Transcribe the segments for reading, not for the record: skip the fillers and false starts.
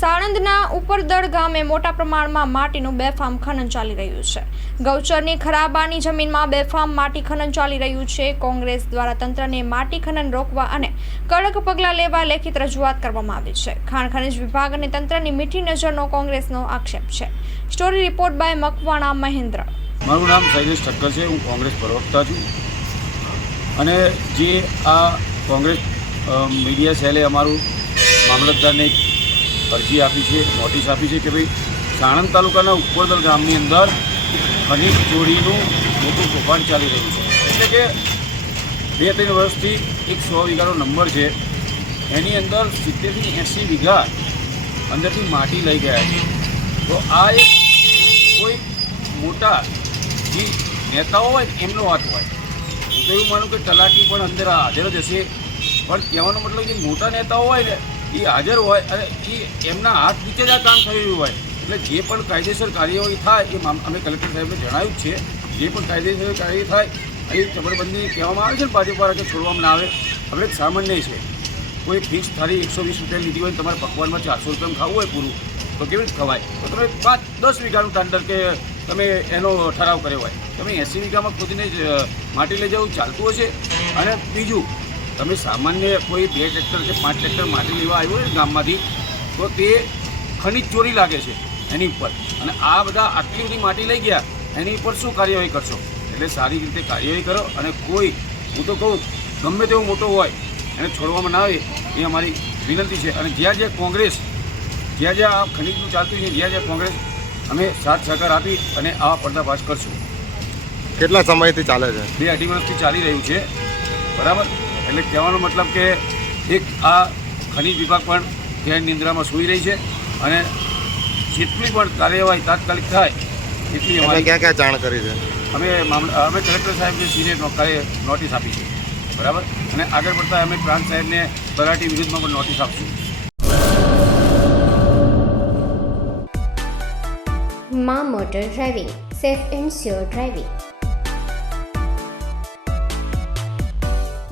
સાણંદના ઉપરદળ ગામે મોટા પ્રમાણમાં માટીનું બેફામ ખનન ચાલી રહ્યું છે. ગૌચરની ખરાબાની જમીનમાં બેફામ માટી ખનન ચાલી રહ્યું છે. કોંગ્રેસ દ્વારા તંત્રને માટી ખનન રોકવા અને કડક પગલાં લેવા લેખિત રજૂઆત કરવામાં આવી છે. ખાણ ખનિજ વિભાગ અને તંત્રની મીઠી નજરનો કોંગ્રેસનો આક્ષેપ છે. Story report by Makwana Mahendra. મારું નામ શૈલેષ ઠક્કર છે. હું કોંગ્રેસ પ્રવક્તા છું અને જે આ કોંગ્રેસ મીડિયા સેલે અમારું મામલતદારને અરજી આપી છે, નોટિસ આપી છે કે ભાઈ સાણંદ તાલુકાના ઉપરદળ ગામની અંદર ખનીજ ચોરીનું મોટું તોફાન ચાલી રહ્યું છે. એટલે કે 2-3 વર્ષથી એક 100 વીઘાનો નંબર છે, એની અંદર 70 થી 80 વીઘા અંદરથી માટી લઈ ગયા છે. તો આ એક કોઈ મોટા જે નેતાઓ હોય એમનો હાથ હોય. હું તો એવું માનું કે તલાટી પણ અંદર હાજર જ હશે, પણ કહેવાનો મતલબ જે મોટા નેતાઓ હોય ને એ હાજર હોય અને એ એમના હાથ નીચે જ આ કામ થઈ રહ્યું હોય. એટલે જે પણ કાયદેસર કાર્યવાહી થાય એ અમે કલેક્ટર સાહેબને જણાવ્યું જ છે. જે પણ કાયદેસર કાર્યવાહી થાય એ જબરબંધી કહેવામાં આવે છે ને ભાજપવાળા કે છોડવામાં ના આવે. આપણે સામાન્ય છે, કોઈ ફિક્સ થાળી 120 રૂપિયા લીધી હોય, તમારે પકવાનમાં 400 રૂપિયામાં ખાવું હોય પૂરું, તો કેવી રીતે ખવાય? તો તમે 5-10 વીઘાનું ટાંડર કે તમે એનો ઠરાવ કર્યો હોય, તમે 80 વીઘામાં ખોદીને જ માટી લઈ જવું ચાલતું હશે. અને બીજું, તમે સામાન્ય કોઈ 2 ટ્રેક્ટર કે 5 ટ્રેક્ટર માટી લેવા આવ્યો હોય ગામમાંથી, તો તે ખનીજ ચોરી લાગે છે એની ઉપર. અને આ બધા આટલી બધી માટી લઈ ગયા, એની ઉપર શું કાર્યવાહી કરશો? એટલે સારી રીતે કાર્યવાહી કરો. અને કોઈ, હું તો કહું, ગમે તેવો મોટો હોય એને છોડવામાં ના આવે એ અમારી વિનંતી છે. અને જ્યાં કોંગ્રેસ જ્યાં આ ખનીજનું ચાલતું છે, જ્યાં કોંગ્રેસ અમે સાથ સહકાર આપી અને આવા પર્દાફાશ કરશું. કેટલા સમયથી ચાલે છે? 2-2.5 વર્ષથી ચાલી રહ્યું છે. બરાબર. એટલે કહેવાનો મતલબ કે એક આ ખનીજ વિભાગ પણ ધ્યાન નિંદ્રામાં સૂઈ રહી છે અને જેટલી પણ કાર્યવાહી તાત્કાલિક થાય એટલી અમારે ક્યાં ક્યાં જાણ કરી છે? અમે કલેક્ટર સાહેબને સીને નોટિસ આપી છે. બરાબર. અને આગળ પડતા અમે પ્રાંત સાહેબને તલાટી વિરુદ્ધમાં પણ નોટિસ આપશું. માં motor driving, safe and sure driving.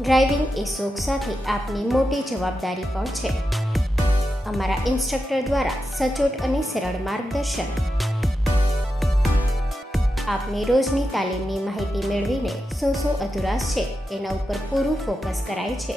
Driving એ શોખ સાથે આપની મોટી જવાબદારી પણ છે. અમારા ઇન્સ્ટ્રક્ટર દ્વારા સચોટ અને સરળ માર્ગદર્શન. આપની રોજની તાલીમની માહિતી મેળવીને શું અધુરાશ છે એના ઉપર પૂરું ફોકસ કરાય છે.